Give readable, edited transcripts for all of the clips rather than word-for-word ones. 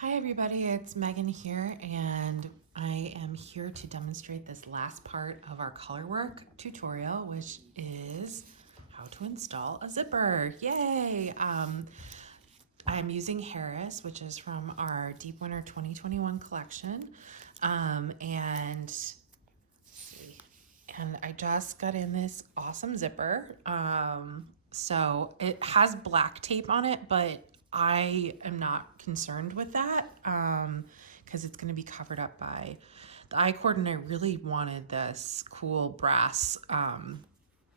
Hi everybody, it's Megan here, and I am here to demonstrate this last part of our color work tutorial, which is how to install a zipper. Yay! I'm using Harris, which is from our Deep Winter 2021 collection, and let's see, and I just got in this awesome zipper. So it has black tape on it, but I am not concerned with that because it's going to be covered up by the I-cord, and I really wanted this cool brass,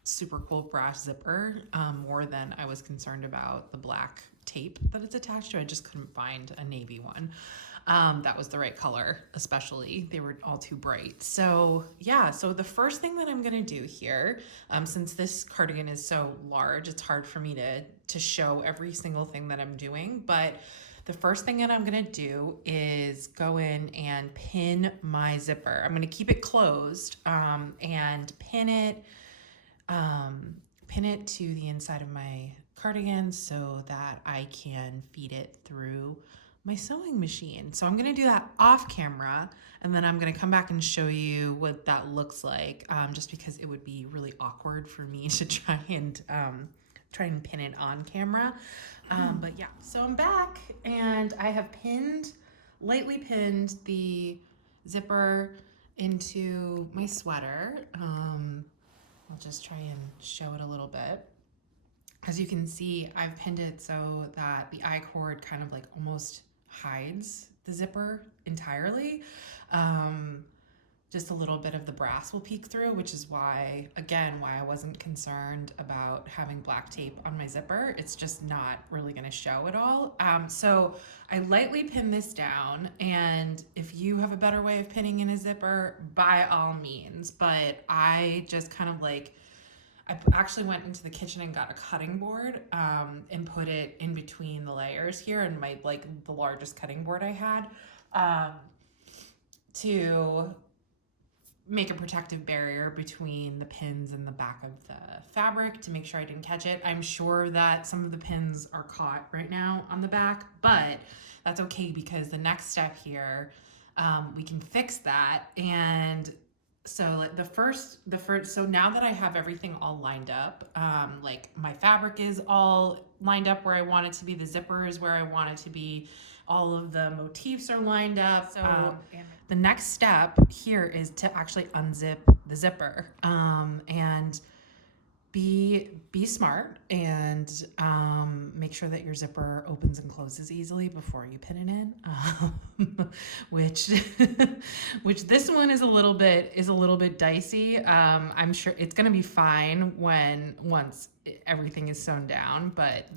super cool brass zipper more than I was concerned about the black tape that it's attached to. I just couldn't find a navy one that was the right color, especially. They were all too bright. So yeah, so the first thing that I'm gonna do here, since this cardigan is so large, it's hard for me to show every single thing that I'm doing, but the first thing that I'm gonna do is go in and pin my zipper. I'm gonna keep it closed and pin it to the inside of my cardigan so that I can feed it through my sewing machine. So I'm gonna do that off camera, and then I'm gonna come back and show you what that looks like, just because it would be really awkward for me to try and pin it on camera. But yeah, so I'm back and I have lightly pinned the zipper into my sweater. I'll just try and show it a little bit. As you can see, I've pinned it so that the I-cord kind of like almost hides the zipper entirely. Just a little bit of the brass will peek through, which is why I wasn't concerned about having black tape on my zipper. It's just not really gonna show at all. So I lightly pin this down, and if you have a better way of pinning in a zipper, by all means, but I just kind of like, I actually went into the kitchen and got a cutting board and put it in between the layers here, and my the largest cutting board I had to make a protective barrier between the pins and the back of the fabric to make sure I didn't catch it. I'm sure that some of the pins are caught right now on the back, but that's okay because the next step here, we can fix that. And so so now that I have everything all lined up, like my fabric is all lined up where I want it to be, the zipper is where I want it to be, all of the motifs are lined up. So the next step here is to actually unzip the zipper, and be smart and make sure that your zipper opens and closes easily before you pin it in, which which this one is a little bit dicey. I'm sure it's gonna be fine once everything is sewn down, but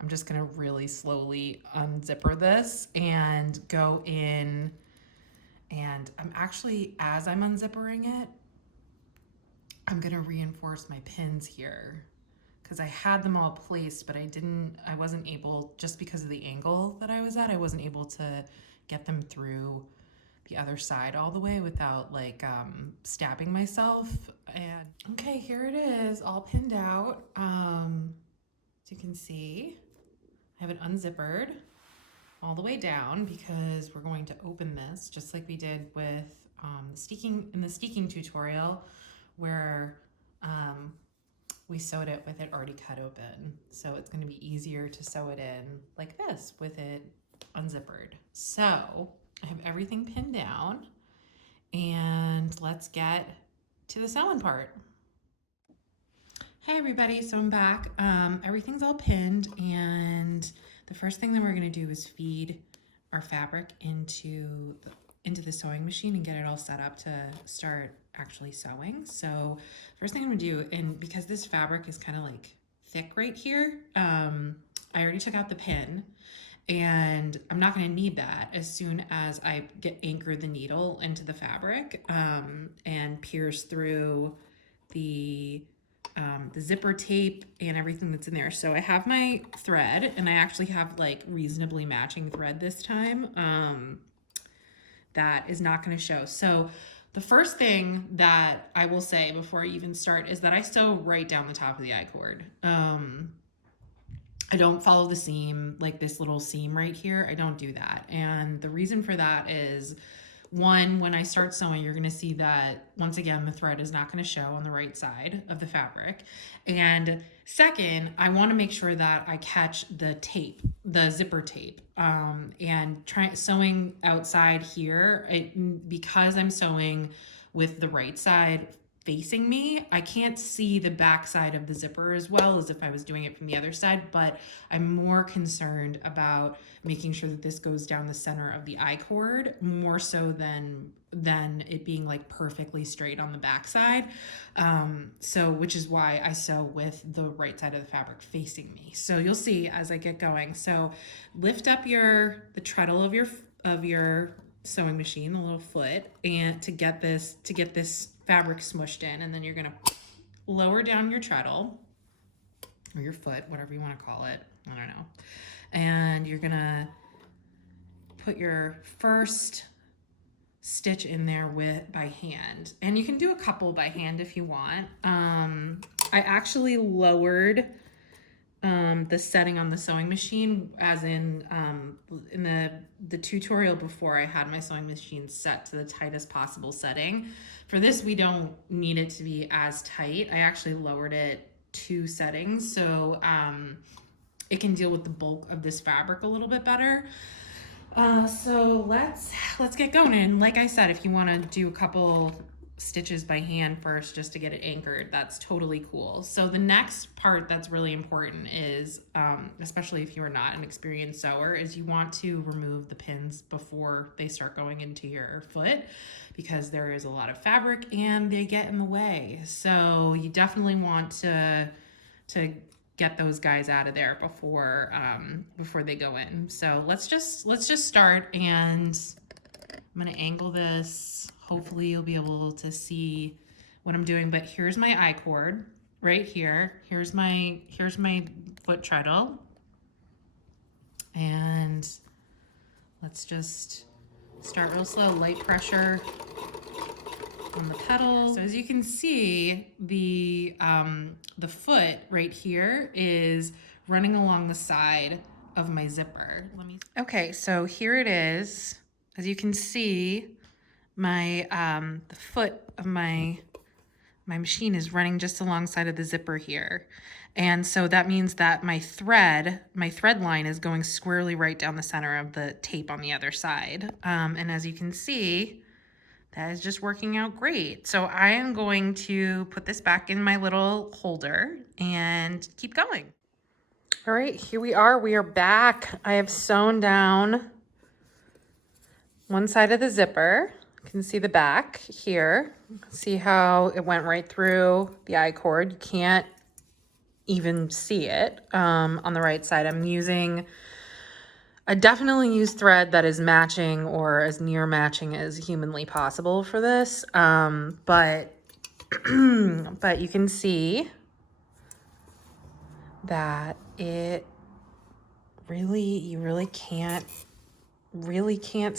I'm just gonna really slowly unzipper this and go in, and I'm actually, as I'm unzippering it, I'm gonna reinforce my pins here because I had them all placed, but I wasn't able, just because of the angle that I was at, I wasn't able to get them through the other side all the way without stabbing myself. And okay, here it is, all pinned out. As you can see, I have it unzippered all the way down because we're going to open this just like we did with the steeking tutorial, where we sewed it with it already cut open. So it's going to be easier to sew it in like this with it unzippered. So I have everything pinned down, and let's get to the sewing part. Hey everybody, so I'm back. Everything's all pinned, and the first thing that we're gonna do is feed our fabric into the sewing machine and get it all set up to start actually sewing. So first thing I'm gonna do, and because this fabric is kind of like thick right here, I already took out the pin, and I'm not gonna need that as soon as I anchor the needle into the fabric and pierce through the zipper tape and everything that's in there. So I have my thread, and I actually have like reasonably matching thread this time that is not going to show. So the first thing that I will say before I even start is that I sew right down the top of the I-cord. I don't follow the seam, like this little seam right here. I don't do that. And the reason for that is, one, when I start sewing, you're gonna see that, once again, the thread is not gonna show on the right side of the fabric. And second, I wanna make sure that I catch the tape, the zipper tape. And sewing outside here, because I'm sewing with the right side facing me, I can't see the back side of the zipper as well as if I was doing it from the other side, but I'm more concerned about making sure that this goes down the center of the I-cord more so than it being like perfectly straight on the back side. So which is why I sew with the right side of the fabric facing me. So you'll see as I get going. So lift up the treadle of your sewing machine, the little foot, and to get this fabric smushed in, and then you're gonna lower down your treadle or your foot, whatever you want to call it, I don't know, and you're gonna put your first stitch in there by hand, and you can do a couple by hand if you want. I actually lowered the setting on the sewing machine, as in the tutorial before, I had my sewing machine set to the tightest possible setting. For this, we don't need it to be as tight. I actually lowered it 2 settings so it can deal with the bulk of this fabric a little bit better. So let's get going. And like I said, if you want to do a couple stitches by hand first just to get it anchored, that's totally cool. So the next part that's really important is, especially if you are not an experienced sewer, is you want to remove the pins before they start going into your foot, because there is a lot of fabric and they get in the way. So you definitely want to get those guys out of there before they go in. So let's just start, and I'm gonna angle this. Hopefully you'll be able to see what I'm doing, but here's my I-cord right here. Here's my foot treadle. And let's just start real slow, light pressure on the pedal. So as you can see, the foot right here is running along the side of my zipper. Okay, so here it is. As you can see, my the foot of my machine is running just alongside of the zipper here. And so that means that my thread line is going squarely right down the center of the tape on the other side. And as you can see, that is just working out great. So I am going to put this back in my little holder and keep going. All right, here we are. We are back. I have sewn down one side of the zipper. You can see the back here. See how it went right through the I-cord. You can't even see it on the right side. I definitely use thread that is matching or as near matching as humanly possible for this. But you can see that you really can't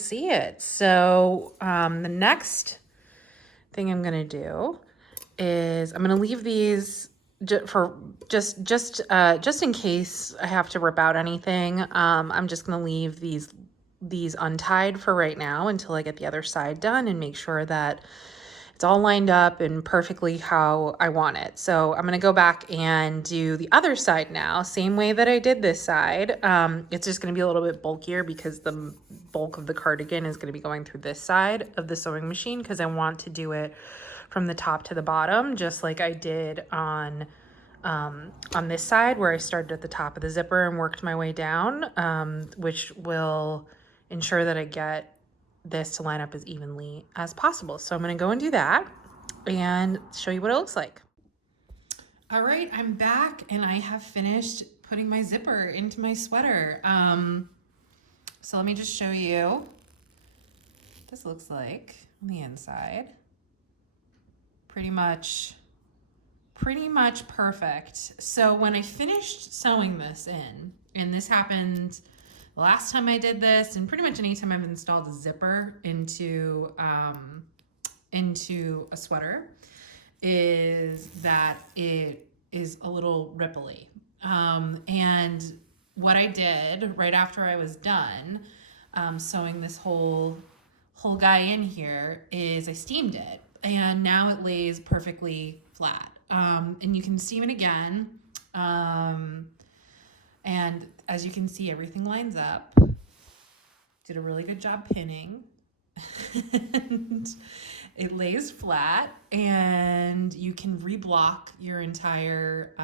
see it. So the next thing I'm gonna do is I'm gonna leave these just in case I have to rip out anything. I'm just gonna leave these untied for right now until I get the other side done and make sure that it's all lined up and perfectly how I want it. So I'm gonna go back and do the other side now, same way that I did this side. It's just gonna be a little bit bulkier because the bulk of the cardigan is gonna be going through this side of the sewing machine, because I want to do it from the top to the bottom, just like I did on this side, where I started at the top of the zipper and worked my way down, which will ensure that I get this to line up as evenly as possible. So I'm going to go and do that and show you what it looks like. All right, I'm back and I have finished putting my zipper into my sweater. So let me just show you what this looks like on the inside. Pretty much perfect. So when I finished sewing this in, and this happened the last time I did this, and pretty much anytime I've installed a zipper into a sweater, is that it is a little ripply. And what I did right after I was done sewing this whole guy in here is I steamed it, and now it lays perfectly flat. And you can steam it again. And as you can see, everything lines up. Did a really good job pinning. And it lays flat, and you can reblock your entire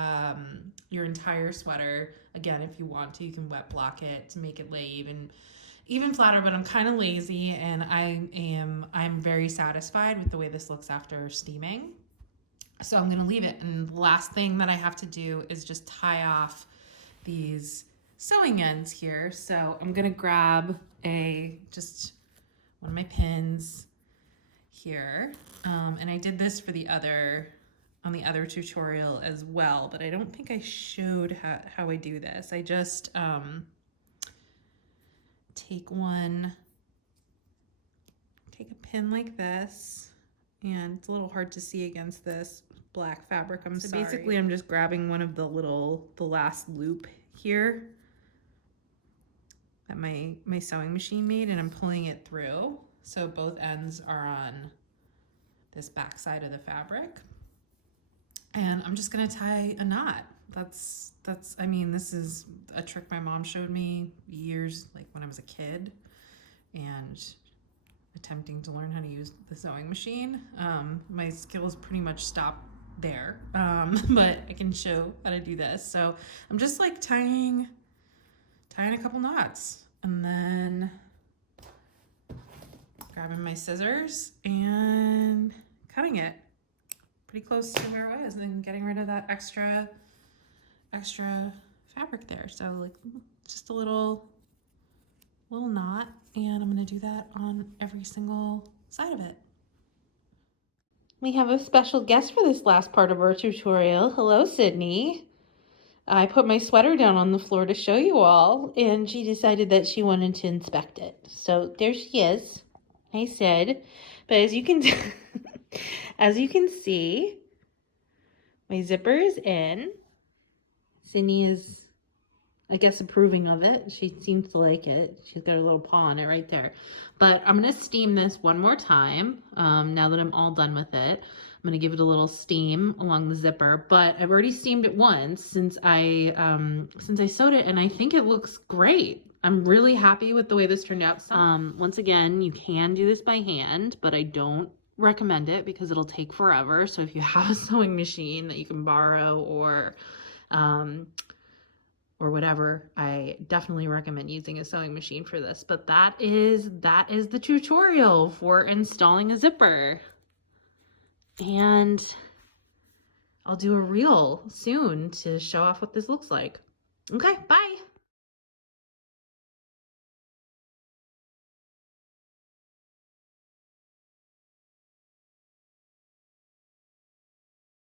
sweater again if you want to. You can wet block it to make it lay even flatter, but I'm kind of lazy, and I'm very satisfied with the way this looks after steaming. So I'm gonna leave it, and the last thing that I have to do is just tie off these sewing ends here. So I'm gonna grab just one of my pins here, and I did this for on the other tutorial as well, but I don't think I showed how I do this. I just take a pin like this, and it's a little hard to see against this black fabric. So basically I'm just grabbing one of the last loop here that my sewing machine made, and I'm pulling it through so both ends are on this back side of the fabric, and I'm just gonna tie a knot. I mean, this is a trick my mom showed me years, like when I was a kid and attempting to learn how to use the sewing machine. My skills pretty much stop there, but I can show how to do this. So I'm just like tying a couple knots, and then grabbing my scissors and cutting it pretty close to where it was, and then getting rid of that extra fabric there. So like just a little knot, and I'm going to do that on every single side of it. We have a special guest for this last part of our tutorial. Hello, Sydney. I put my sweater down on the floor to show you all, and she decided that she wanted to inspect it. So there she is. Hi, Sid. But as you can see, my zipper is in. Sydney is, I guess, approving of it. She seems to like it. She's got her little paw on it right there. But I'm going to steam this one more time now that I'm all done with it. I'm going to give it a little steam along the zipper, but I've already steamed it once since I sewed it, and I think it looks great. I'm really happy with the way this turned out. Once again, you can do this by hand, but I don't recommend it because it'll take forever. So if you have a sewing machine that you can borrow or whatever, I definitely recommend using a sewing machine for this. But that is the tutorial for installing a zipper. And I'll do a reel soon to show off what this looks like. Okay, bye.